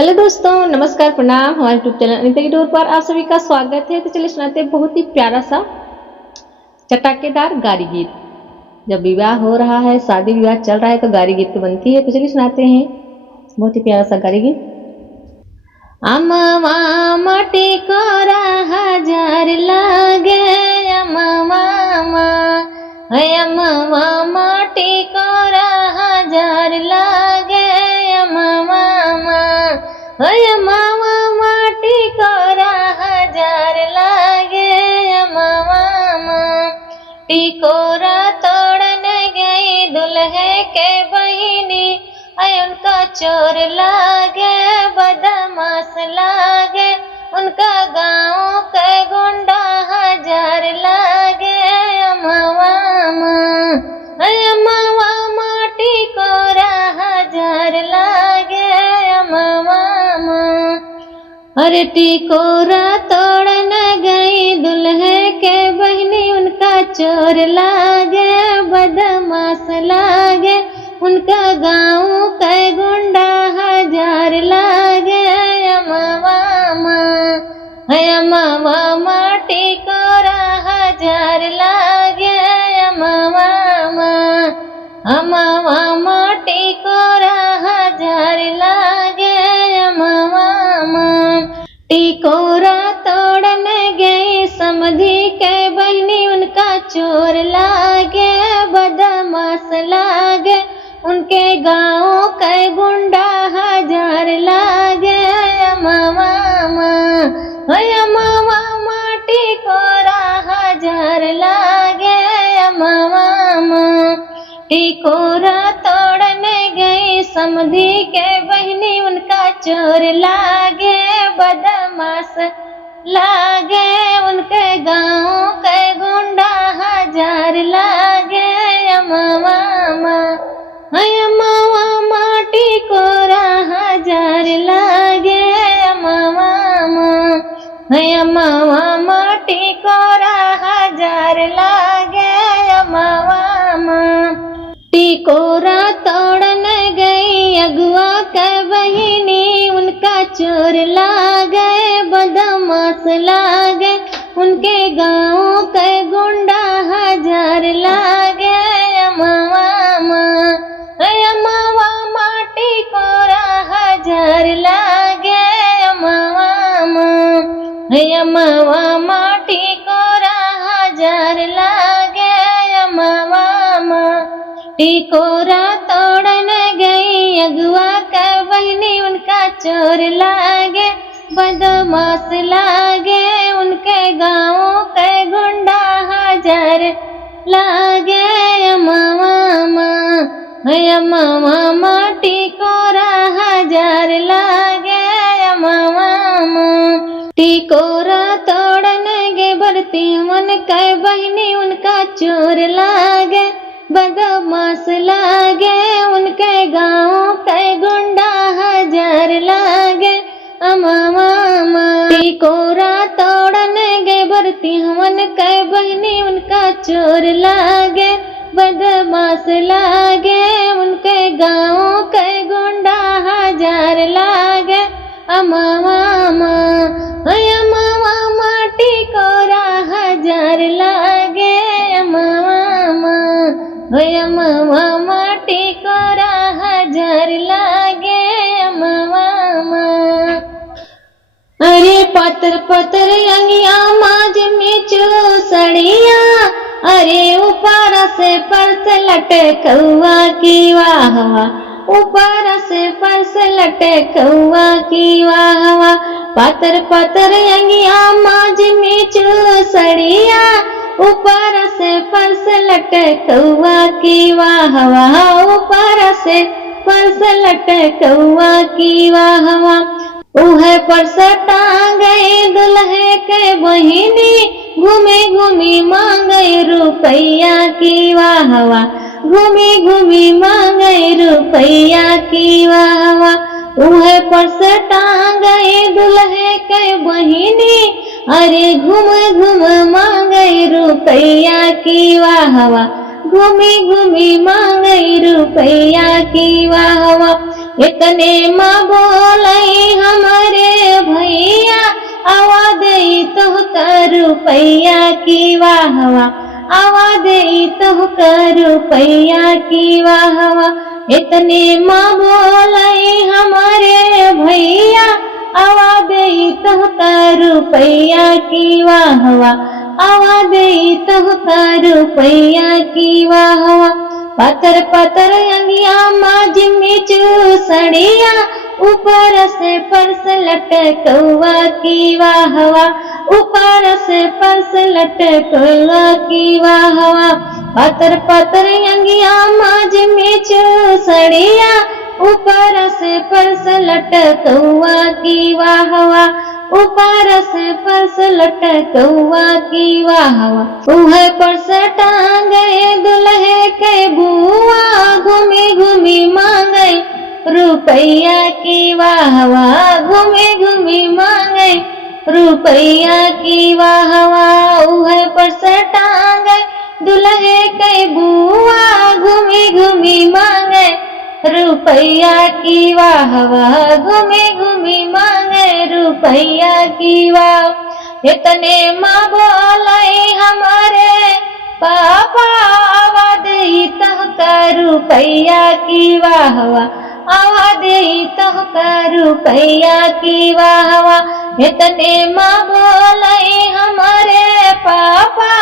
Hello दोस्तों, नमस्कार, प्रणाम। हमारे यूट्यूब चैनल अनिता की डोर पर आप सभी का स्वागत है। तो चलिए सुनाते हैं बहुत ही प्यारा सा चटाकेदार गारी गीत। जब विवाह हो रहा है, शादी विवाह चल रहा है तो गारी गीत तो बनती है। तो चलिए सुनाते हैं बहुत ही प्यारा सा गारी गीत। अम्मा माटी कोरा हजार लागे, अम्मा माटी कोरा हजार लागे, मामा माटी कोरा हजार लागे, मामा टिकोरा तोड़न गई दुल्हे के बहिनी, उनका चोर लागे, बदमाश लागे, उनका गाँव के गुंडा हजार लागे, मामा माटी कोरा हजार लागे, अरे टिकोरा तोड़न गई दुल्हे के बहिनी, उनका चोर लागे, बदमाश लागे, उनका गाँव के गुंडा हजार लागे, मामा टिकोरा हजार लागे, मामा टिकोरा हजार लागे, टिकोरा तोड़न गई समधी के बहिनी, उनका चोर लागे, बदमाश लागे, उनके गाँव के गुंडा हजार लागे, मामा टिकोरा हजार लागे, टिकोरा तोड़न गई समधी के बहिनी, उनका चोर लागे, बदमाश लागे, उनके गाँव के गुंडा हजार लागे, मामा टिकोरा हजार लागे, मामा टिकोरा हजार लागे, टिकोरा तोड़न गई अगुआ के बहिनी, उनका चोर लागे, बदमाश लागे, उनके गाँव के गुंडा हजार लागे, मामा टिकोरा हजार लागे, मामा टिकोरा हजार लागे, टिकोरा तोड़न गई अगुआ के बहिनी, उनका चोर लागे, बदमाश लागे, उनके गाँव के गुंडा हजार लागे, मामा टिकोरा हजार लागे, टिकोरा तोड़न गे बरती मन के बहिनी, उनका चोर लागे, बदमाश लागे, उनके गाँव के गुंडा हजार लागे, मामा टिकोरा तोड़न गे बरती मन के बहिनी, उनका चोर लागे, बदमाश लागे, उनके गाँव के गुंडा हजार लागे, मामा टिकोरा हजार लागे, मामा टिकोरा हजार लागे, अरे पतर पतर अंगिया माज में चूसड़िया, अरे ऊपर से पर्स लटकौआ की वाह वाह, ऊपर से पर्स लटकौआ की वाह वाह, पतर पतर अंगिया माज में चूसड़िया, ऊपर से पर्स लटकौआ की वाह वाह, ऊपर से पर्स लटकौआ की वाह वाह, उहे पर्स टांगे दुल्हे के बहिनी, घूमी घूमी मांगे रुपैया की वाह वाह, घूमी घूमी मांगे रुपैया की वाह वाह, उहे पर्स टांगे दुल्हे के बहिनी, अरे घूम घूम मांगे रुपैया की वाह वाह, घूमी घूमी मांगे रुपैया की वाह वाह, इतने माँ बोलाई वाह वाह आवा दे तो कर रुपैया की वाह वाह इतने माँ बोले हमारे भैया आवा दे तो कर रुपैया की वाह वाह आवा दे तो कर रुपैया की वाह वाह पतर पतर अंगिया माँ जिम्मी चूसड़िया ऊपर से पर्स लटकवा की वाह वाह ऊपर से पर्स लटकवा की वाह वाह पतर पतर अंगिया माँ जिम्मी चूसड़िया ऊपर से पर्स लटकवा की वाह वाह ऊपर से पर्स लटकवा की वाह वाह उह पर्स टांगे दुल्हे के बुआ घूमी घूमी मांगे रुपैया की वाह वाह घूमी घूमी मांगे रुपैया की वाह वाह उह पर्स टांगे दुल्हे के बुआ घूमी घूमी मांगे रुपैया की वाह वाह घूमी घूमी मांगे रुपैया की वाह इतने माँ बोले हमारे पापा आवा दे तह का रुपैया की वाह वाह आवा दे तह का रुपैया की वाह वाह इतने माँ बोले हमारे पापा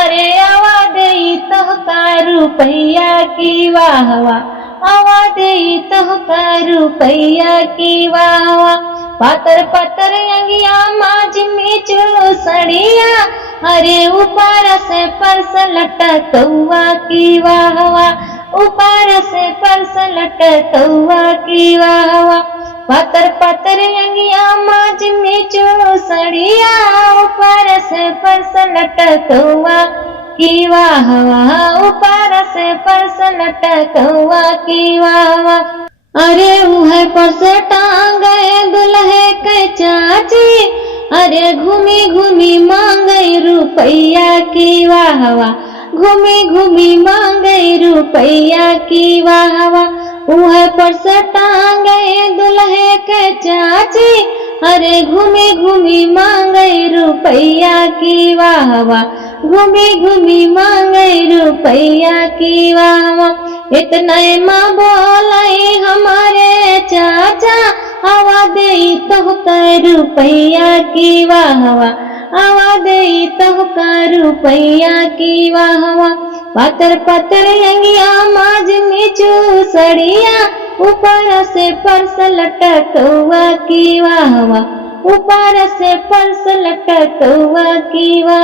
अरे आवा दे तह का रुपैया की वाह वाह आवा दे तो का रुपैया की वाह वाह पातर पातर अंगिया माँ जिम्मी चूसड़िया अरे ऊपर से पर्स लटकवा की वाह वाह ऊपर से पर्स लटकवा की वाह वाह पातर पातर अंगिया माँ जिम्मी चूसड़िया ऊपर से पर्स लटकवा की वाह वाह ऊपर से पर्स लटकवा की वाह वाह अरे वह पर्स टांगे दुल्हे के चाची अरे घूमी घूमी मांगे रुपैया की वाह वाह घूमी घूमी मांगे रुपैया की वाह वाह वह पर्स टांगे दुल्हे के चाची अरे घूमी घूमी मांगे रुपैया की वाह वाह घूमी घूमी मांगे रुपैया की वाह वाह इतना माँ बोले हमारे चाचा आवा दे तो का रुपैया की वाह वाह आवा दे तो का रुपैया की वाह वाह पातर पातर अंगिया माँ जिम्मी चूसड़िया ऊपर से पर्स लटकवा की वाह वाह ऊपर से पर्स लटकवा की वाह